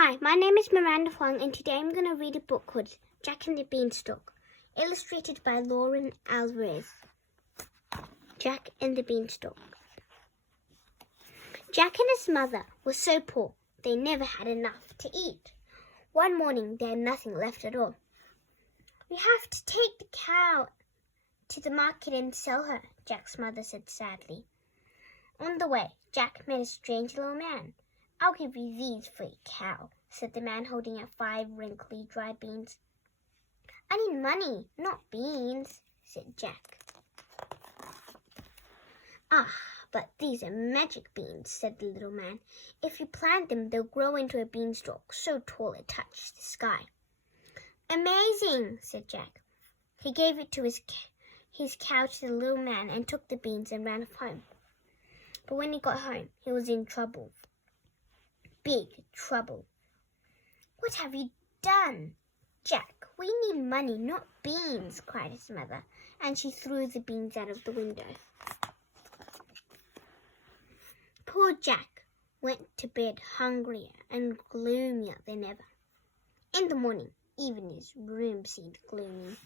Hi, my name is Miranda Huang, and today I'm going to read a book called Jack and the Beanstalk, illustrated by Lauren Alvarez. Jack and the Beanstalk. Jack and his mother were so poor they never had enough to eat. One morning they had nothing left at all. "We have to take the cow to the market and sell her," Jack's mother said sadly. On the way, Jack met a strange little man. "I'll give you these for your cow," said the man, holding out 5 wrinkly dried beans. "I need money, not beans," said Jack. "Ah, but these are magic beans," said the little man. "If you plant them, they'll grow into a beanstalk so tall it touches the sky." "Amazing," said Jack. He gave it to his cow to the little man and took the beans and ran off home. But when he got home, he was in trouble. Big trouble. "What have you done?" "Jack, we need money, not beans," cried his mother, and she threw the beans out of the window. Poor Jack went to bed hungrier and gloomier than ever. In the morning, even his room seemed gloomy.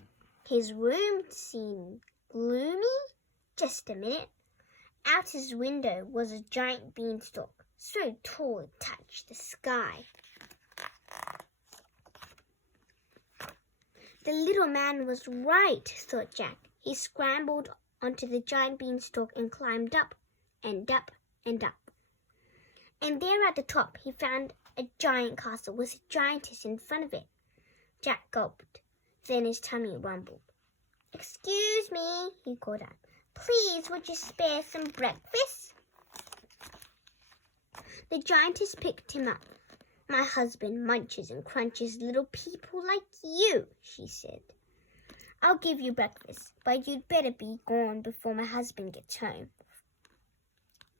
His room seemed gloomy? Just a minute. Out his window was a giant beanstalk, so tall it touched the sky. The little man was right, thought Jack. He scrambled onto the giant beanstalk and climbed up and up and up. And there at the top he found a giant castle with a giantess in front of it. Jack gulped. Then his tummy rumbled. "Excuse me," he called out. "Please, would you spare some breakfast?" The giantess picked him up. "My husband munches and crunches little people like you," she said. "I'll give you breakfast, but you'd better be gone before my husband gets home."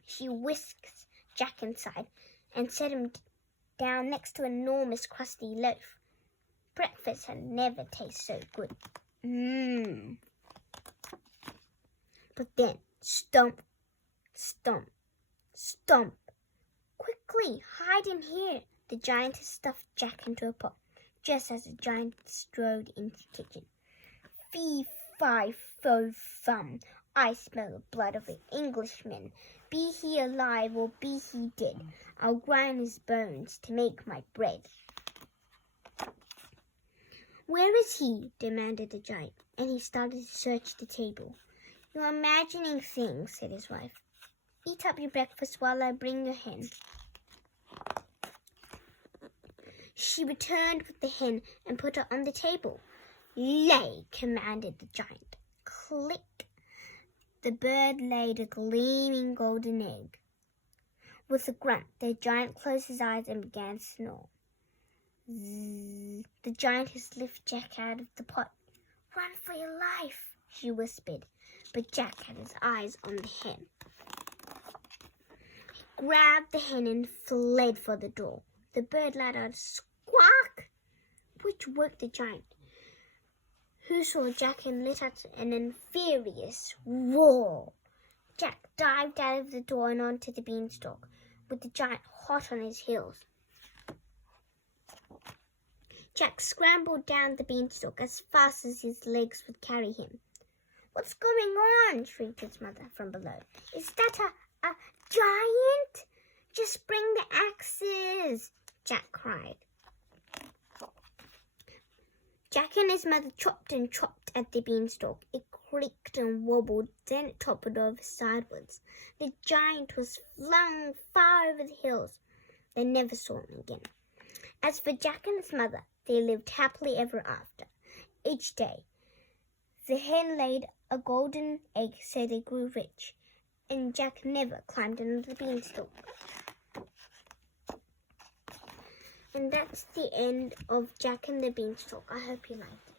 She whisked Jack inside and set him down next to an enormous crusty loaf. Breakfast had never tasted so good. But then, stomp, stomp, stomp. "Quickly, hide in here." The giantess stuffed Jack into a pot, just as the giant strode into the kitchen. "Fee, fi, fo, fum. I smell the blood of an Englishman. Be he alive or be he dead, I'll grind his bones to make my bread." "Where is he?" demanded the giant, and he started to search the table. "You're imagining things," said his wife. "Eat up your breakfast while I bring your hen." She returned with the hen and put her on the table. "Lay," commanded the giant. Click! The bird laid a gleaming golden egg. With a grunt, the giant closed his eyes and began to snore. Zzz. The giantess lifted Jack out of the pot. "Run for your life," she whispered, but Jack had his eyes on the hen. He grabbed the hen and fled for the door. The bird let out a squawk, which woke the giant, who saw Jack and let out an furious roar. Jack dived out of the door and onto the beanstalk, with the giant hot on his heels. Jack scrambled down the beanstalk as fast as his legs would carry him. "What's going on?" shrieked his mother from below. "Is that a giant? Just bring the axes," Jack cried. Jack and his mother chopped and chopped at the beanstalk. It creaked and wobbled, then it toppled over sideways. The giant was flung far over the hills. They never saw him again. As for Jack and his mother, they lived happily ever after. Each day, the hen laid a golden egg, so they grew rich, and Jack never climbed into the beanstalk. And that's the end of Jack and the Beanstalk. I hope you liked it.